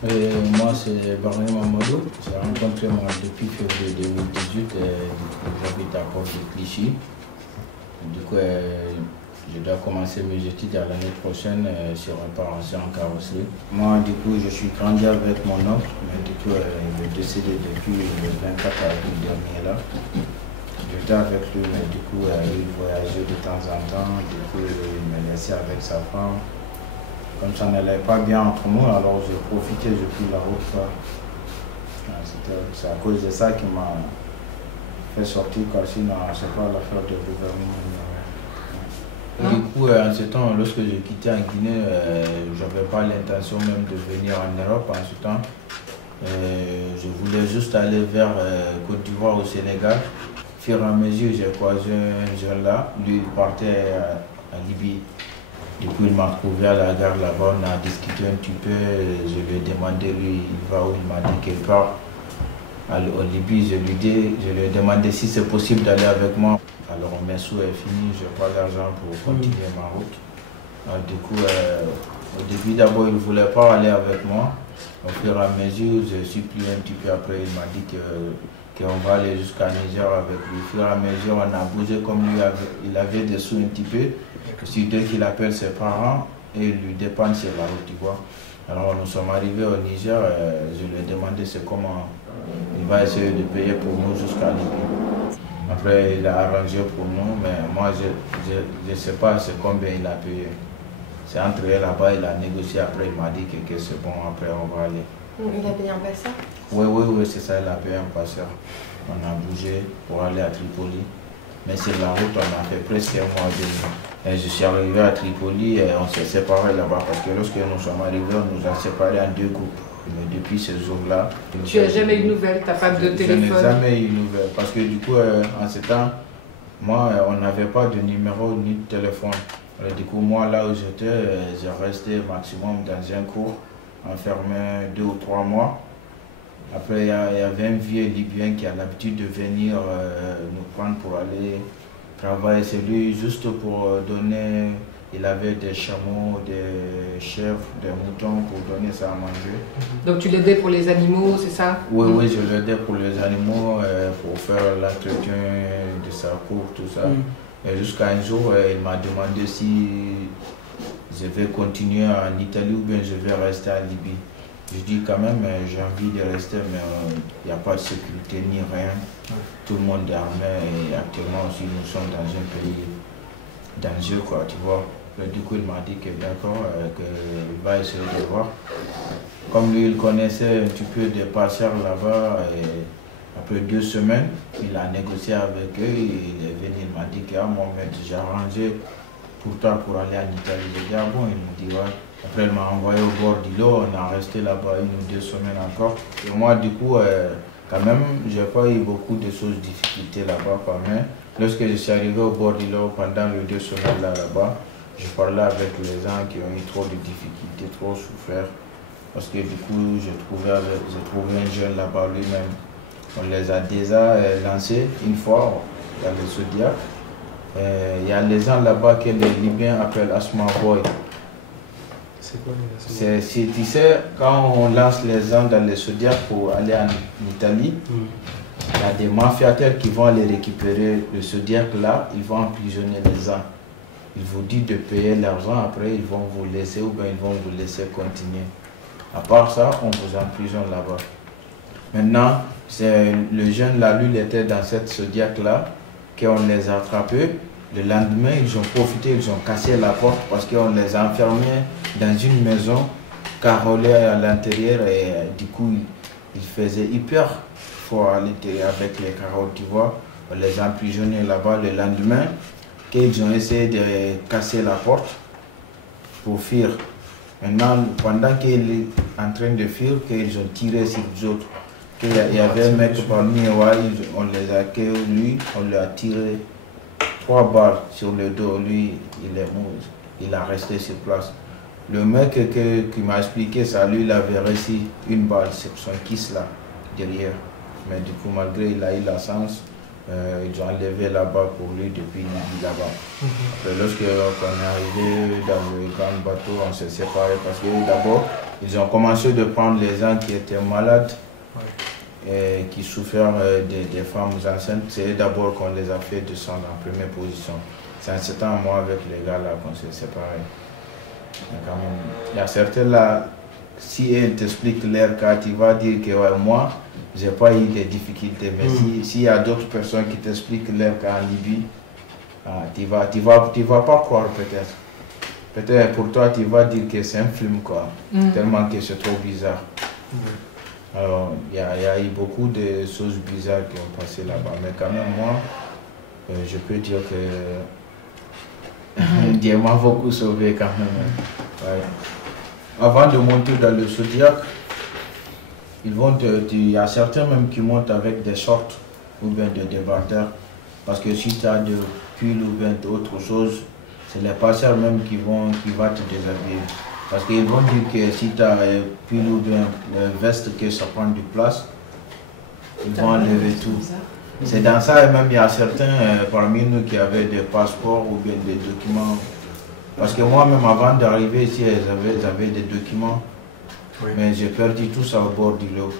Moi, c'est Barney Mamadou. J'ai rencontré moi depuis février 2018. J'habite à Porte de Clichy. Du coup, je dois commencer mes études à l'année prochaine sur réparation en carrosserie. Moi, du coup, je suis grandi avec mon oncle, mais du coup, il est décédé depuis le 24 avril dernier là. J'étais avec lui, mais du coup, il voyageait de temps en temps. Du coup, il m'a laissé avec sa femme. Comme ça n'allait pas bien entre nous, alors j'ai profité, j'ai pris la route. C'est à cause de ça qui m'a fait sortir, car sinon, c'est pas l'affaire du gouvernement. Du coup, en ce temps, lorsque j'ai quitté en Guinée, je n'avais pas l'intention même de venir en Europe en ce temps. Je voulais juste aller vers Côte d'Ivoire, au Sénégal. Au fur et à mesure, j'ai croisé un jeune là, lui il partait à Libye. Du coup, il m'a trouvé à la gare là-bas, on a discuté un petit peu, je lui ai demandé, lui, il va où, il m'a dit qu'il part en Libye. Je lui ai demandé si c'est possible d'aller avec moi. Alors mes sous est fini, je n'ai pas d'argent pour continuer ma route. Alors, du coup, au début d'abord, il ne voulait pas aller avec moi. Au fur et à mesure, je suis pris un petit peu après, il m'a dit qu'on va aller jusqu'à Niger avec lui. Au fur et à mesure, on a bougé comme lui, il avait des sous un petit peu. Si dès qu'il appelle ses parents et il lui dépanne sur la route, tu vois. Alors nous sommes arrivés au Niger, je lui ai demandé c'est comment il va essayer de payer pour nous jusqu'à Libye. Après il a arrangé pour nous, mais moi je ne sais pas c'est combien il a payé. C'est entre eux là-bas, il a négocié, après il m'a dit que c'est bon, après on va aller. Il a payé un passeur? Oui, c'est ça, il a payé un passeur. On a bougé pour aller à Tripoli. Mais sur la route, on a fait presque un mois de nuit. Et je suis arrivé à Tripoli et on s'est séparés là-bas parce que lorsque nous sommes arrivés, on nous a séparés en deux groupes. Mais depuis ce jour-là... Tu n'as jamais eu de nouvelles? Tu n'as pas de téléphone? Je n'ai jamais eu de nouvelles parce que du coup, en ce temps, moi, on n'avait pas de numéro ni de téléphone. Alors, du coup, moi, là où j'étais, j'ai resté maximum dans un cours, enfermé 2 ou 3 mois. Après, il y avait un vieux Libyen qui a l'habitude de venir nous prendre pour aller travailler. C'est lui juste pour donner, il avait des chameaux, des chèvres, des moutons pour donner ça à manger. Donc tu l'aidais pour les animaux, c'est ça? Oui, je l'aidais pour les animaux, pour faire l'entretien de sa cour, tout ça. Et jusqu'à un jour, il m'a demandé si je vais continuer en Italie ou bien je vais rester en Libye. Je dis quand même, j'ai envie de rester, mais il n'y a pas de sécurité ni rien. Tout le monde est armé et actuellement aussi nous sommes dans un pays dangereux, quoi, tu vois. Et du coup, il m'a dit que d'accord, qu'il va essayer de voir. Comme lui, il connaissait un petit peu des passeurs là-bas, et après 2 semaines, il a négocié avec eux, il est venu, il m'a dit que Mohamed, j'ai arrangé pour toi pour aller en Italie. J'ai dit ah bon, il m'a dit ouais. Après, il m'a envoyé au bord de l'eau, on a resté là-bas 1 ou 2 semaines encore. Et moi, du coup, quand même, j'ai pas eu beaucoup de difficultés là-bas. Mais lorsque je suis arrivé au bord de l'eau, pendant les 2 semaines là-bas, je parlais avec les gens qui ont eu trop de difficultés, trop souffert. Parce que du coup, j'ai trouvé un jeune là-bas lui-même. On les a déjà lancés une fois dans le Zodiac. Il y a les gens là-bas que les Libyens appellent Asma Boy. C'est quoi les Asma? Tu sais, quand on lance les gens dans le Zodiac pour aller en Italie, il y a des mafiateurs qui vont aller récupérer le Zodiac là, ils vont emprisonner les gens. Ils vous disent de payer l'argent, après ils vont vous laisser ou bien ils vont vous laisser continuer. À part ça, on vous emprisonne là-bas. Maintenant, le jeune là, lui, il était dans cette Zodiac là, qu'on les a attrapés. Le lendemain, ils ont profité, ils ont cassé la porte parce qu'on les a enfermés dans une maison carrelée à l'intérieur et du coup, il faisait hyper fort à l'intérieur avec les carreaux, tu vois. On les a emprisonnés là-bas le lendemain, qu'ils ont essayé de casser la porte pour fuir. Maintenant, pendant qu'il est en train de fuir, qu'ils ont tiré sur les autres. Il y avait un mec parmi eux, on les a accueillis, lui, on lui a tiré 3 balles sur le dos, lui, il est mort, il a resté sur place. Le mec qui m'a expliqué ça, lui, il avait reçu 1 balle sur son kiss là, derrière. Mais du coup, malgré il a eu la chance, ils ont enlevé là-bas pour lui depuis là-bas. Après, lorsque on est arrivé dans le grand bateau, on s'est séparés parce que d'abord, Ils ont commencé de prendre les gens qui étaient malades et qui souffraient des femmes enceintes. C'est d'abord qu'on les a fait descendre en première position. C'est en ce temps, moi, avec les gars là, qu'on s'est séparés. Il y a certains là, si ils t'expliquent leur cas, tu vas dire que ouais, moi, j'ai pas eu de difficultés. Mais s'il y a d'autres personnes qui t'expliquent leur cas en Libye, tu vas pas croire peut-être. Peut-être pour toi, tu vas dire que c'est un film, quoi. Tellement que c'est trop bizarre. Alors, il y a eu beaucoup de choses bizarres qui ont passé là-bas. Mais quand même, moi, je peux dire que Dieu m'a beaucoup sauvé quand même. Ouais. Avant de monter dans le Zodiac, il y a certains même qui montent avec des shorts ou bien des débardeurs. Parce que si tu as de pull ou bien d'autres choses, c'est les passeurs même qui vont te déshabiller. Parce qu'ils vont dire que si tu as un pull ou bien une veste que ça prend du place, ils vont enlever tout. C'est dans ça, et même il y a certains parmi nous qui avaient des passeports ou bien des documents. Parce que moi-même, avant d'arriver ici, j'avais des documents, mais j'ai perdu tout ça au bord du lot.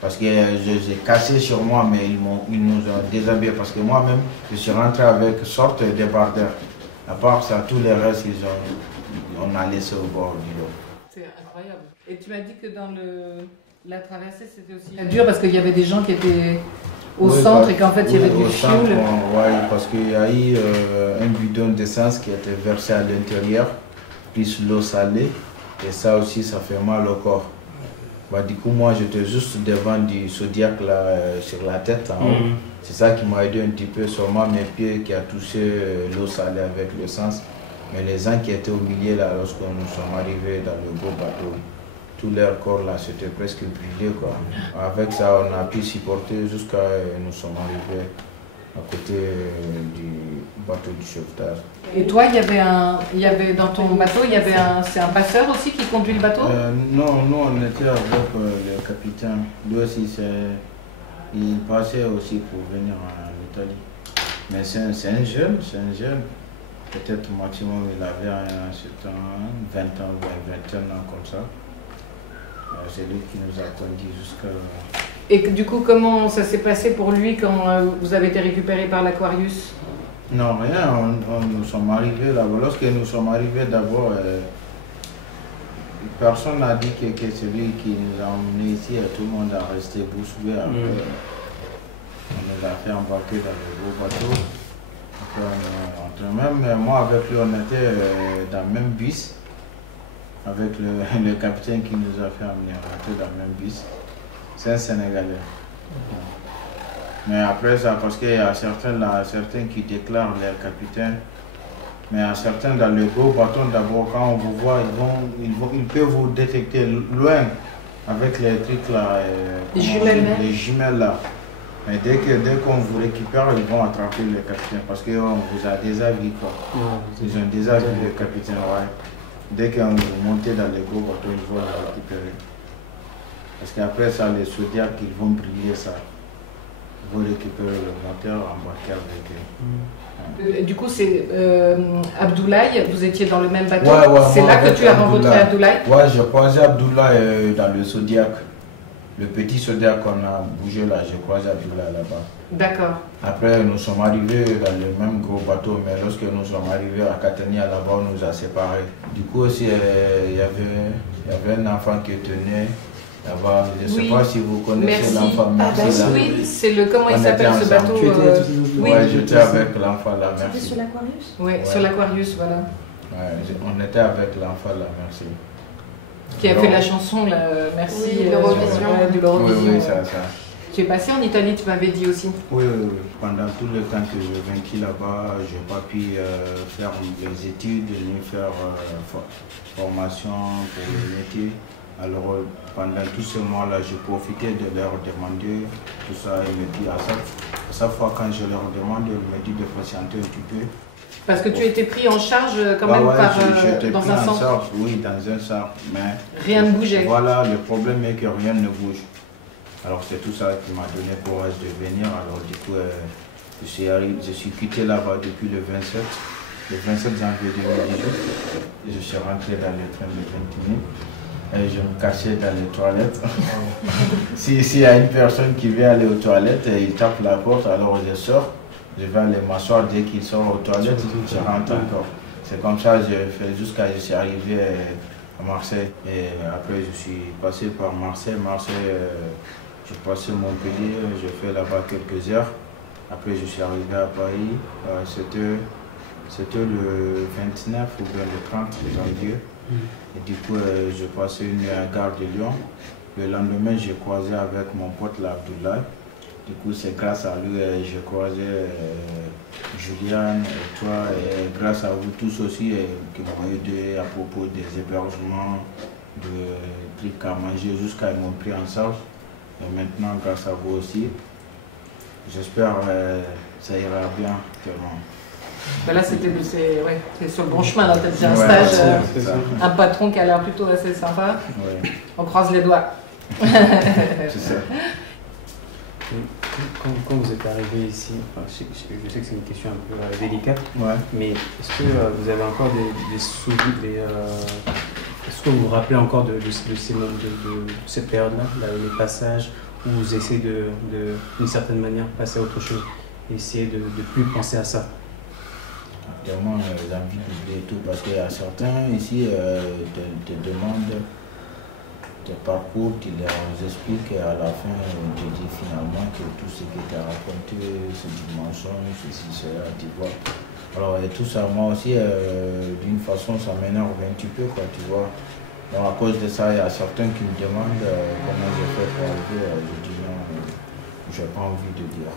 Parce que j'ai cassé sur moi, mais ils nous ont déshabillés. Parce que moi-même, je suis rentré avec une sorte de débardeur. À part ça, tous les restes, on a laissé au bord du lot. C'est incroyable. Et tu m'as dit que dans la traversée, c'était aussi dur parce qu'il y avait des gens qui étaient au centre et qu'en fait il y avait du fioul. Oui, parce qu'il y a eu un bidon d'essence qui a été versé à l'intérieur, plus l'eau salée, et ça aussi ça fait mal au corps. Bah, du coup, moi j'étais juste devant du Zodiac là, sur la tête en haut. C'est ça qui m'a aidé un petit peu, sûrement mes pieds qui a touché l'eau salée avec l'essence. Mais les gens qui étaient au milieu là, lorsque nous sommes arrivés dans le gros bateau, tout leur corps là, c'était presque brûlé, quoi. Avec ça, on a pu supporter jusqu'à nous sommes arrivés à côté du bateau du sauvetage. Et toi, il y avait dans ton bateau, c'est un passeur aussi qui conduit le bateau? Non, nous on était avec le capitaine. Lui aussi, il passait aussi pour venir en Italie. Mais c'est un jeune. Peut-être maximum il avait un certain 20 ans ou 21 ans comme ça. C'est lui qui nous a conduits jusqu'à... Et du coup, comment ça s'est passé pour lui quand vous avez été récupéré par l'Aquarius? Non, rien, nous sommes arrivés là-bas. Lorsque nous sommes arrivés d'abord, personne n'a dit que c'est lui qui nous a emmenés ici et tout le monde a resté bouche bée. On nous a fait embarquer dans le gros bateau. Même moi avec lui, on était dans le même bus. Avec le capitaine qui nous a fait emmener dans le même bus. C'est un Sénégalais. Mais après ça, parce qu'il y a certains qui déclarent les capitaines, mais il y a certains dans le gros bateau, d'abord, quand on vous voit, ils peuvent vous détecter loin avec les trucs là, les jumelles là. Mais dès qu'on vous récupère, ils vont attraper le capitaine parce qu'on vous a déjà vu, quoi. Ils ont déjà vu le capitaine, ouais. Dès qu'on vous montez dans les gros bateaux, ils vont le récupérer. Parce qu'après ça, les Zodiacs, ils vont briller ça. Ils vont récupérer le moteur, embarquer avec eux. Du coup, c'est Abdoulaye, vous étiez dans le même bateau. Ouais, c'est là que tu as rencontré Abdoulaye? Ouais, j'ai croisé Abdoulaye dans le Zodiac. Le petit Zodiac qu'on a bougé là, j'ai croisé Abdoulaye là-bas. D'accord. Après, nous sommes arrivés dans le même gros bateau, mais lorsque nous sommes arrivés à Catania, là-bas, on nous a séparés. Du coup, aussi, il y avait un enfant qui tenait là-bas. Je ne sais pas si vous connaissez l'enfant. Merci. Oui, c'est le... Comment il s'appelle ce bateau? Oui, j'étais avec l'enfant là, merci. C'était sur l'Aquarius? Oui, sur l'Aquarius, voilà. Ouais, on était avec l'enfant là, merci. Qui a fait la chanson, là, merci, de l'Eurovision. Oui, ça. Tu es passé en Italie, tu m'avais dit aussi. Oui. Pendant tout le temps que j'ai vécu là-bas, je n'ai pas pu faire les études, ni faire formation pour le métier. Alors, pendant tous ces mois-là, j'ai profité de leur demander tout ça. Ils me disent à chaque fois quand je leur demande, ils me disent de patienter un petit peu. Parce que tu étais pris en charge quand même dans un centre. Oui, dans un centre, mais rien ne bougeait. Voilà, le problème est que rien ne bouge. Alors c'est tout ça qui m'a donné courage de venir. Alors du coup, je suis quitté là-bas depuis le 27 janvier 2018. Et je suis rentré dans le train de 20 minutes. et je me cachais dans les toilettes. S'il y a une personne qui vient aller aux toilettes et il tape la porte, alors je sors, je vais aller m'asseoir. Dès qu'il sort aux toilettes, je rentre encore. C'est comme ça que j'ai fait jusqu'à ce que je suis arrivé à Marseille. Et après, je suis passé par Marseille. J'ai passé Montpellier, j'ai fait là-bas quelques heures. Après, je suis arrivé à Paris. C'était le 29 ou bien le 30 janvier. Et du coup, j'ai passé une nuit à la gare de Lyon. Le lendemain, j'ai croisé avec mon pote là, Abdoulaye. Du coup, c'est grâce à lui que j'ai croisé Juliane et toi, et grâce à vous tous aussi qui m'ont aidé à propos des hébergements, de trucs à manger, jusqu'à ce qu'ils m'ont pris en charge. Et maintenant, grâce à vous aussi, j'espère que ça ira bien actuellement. Ben là, c'est sur le bon chemin. Là, tu as déjà un stage, un patron qui a l'air plutôt assez sympa. Ouais. On croise les doigts. C'est ça. Quand vous êtes arrivé ici, enfin, je sais que c'est une question un peu délicate, mais est-ce que vous avez encore des souvenirs, est-ce que vous vous rappelez encore de cette période-là, les passages où vous essayez d'une certaine manière, passer à autre chose, essayer de ne plus penser à ça? Actuellement, j'ai envie d'oublier tout parce qu'il y a certains ici te demandent tes parcours, tu leur expliques et à la fin, tu dis finalement que tout ce qui t'a raconté, c'est du mensonge, ceci, cela, tu vois. Alors, et tout ça, moi aussi, d'une façon, ça m'énerve un petit peu, quoi, tu vois. Donc, à cause de ça, il y a certains qui me demandent comment j'ai fait pour arriver. Je dis non, je n'ai pas envie de dire.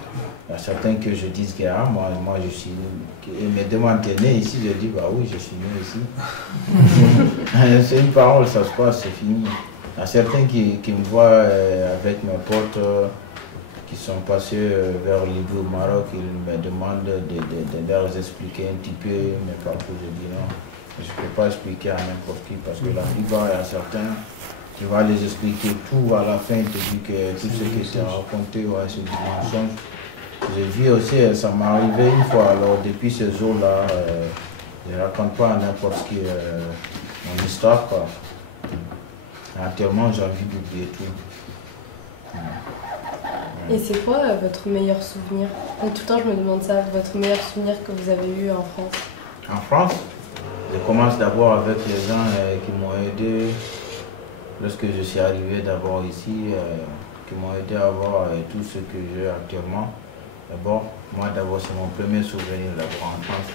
Il y a certains que je dis que moi je suis né. Ils me demandent, t'es né ici? Je dis, bah oui, je suis né ici. C'est une parole, ça se passe, c'est fini. Il y a certains qui me voient avec mes potes qui sont passés vers Libye au Maroc. Ils me demandent de leur expliquer un petit peu mes parcours. Je dis non, je ne peux pas expliquer à n'importe qui parce que la plupart, il y a certains, tu vas les expliquer tout à la fin, ils te disent que tout ce que tu as raconté, c'est du mensonge. J'ai vu aussi, ça m'est arrivé une fois, alors depuis ce jour-là, je ne raconte pas à n'importe qui mon histoire, quoi. Actuellement, j'ai envie d'oublier tout. Et c'est quoi votre meilleur souvenir? Tout le temps, je me demande ça, votre meilleur souvenir que vous avez eu en France? En France, je commence d'abord avec les gens qui m'ont aidé lorsque je suis arrivé d'abord ici, qui m'ont aidé à avoir tout ce que j'ai actuellement. D'abord, moi d'abord, c'est mon premier souvenir d'abord en France.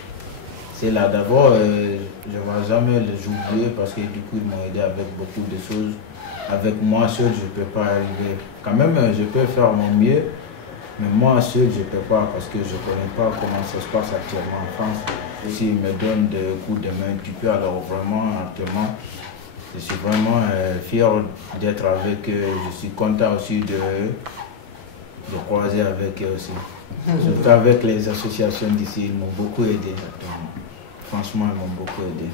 C'est là d'abord, je ne vais jamais les oublier parce que du coup ils m'ont aidé avec beaucoup de choses. Avec moi seul, je ne peux pas arriver. Quand même, je peux faire mon mieux, mais moi seul, je ne peux pas parce que je ne connais pas comment ça se passe actuellement en France. S'ils me donnent des coups de main un petit peu, alors vraiment actuellement, je suis vraiment fier d'être avec eux. Je suis content aussi de croiser avec eux aussi. Surtout avec les associations d'ici, ils m'ont beaucoup aidé. Franchement, ils m'ont beaucoup aidé.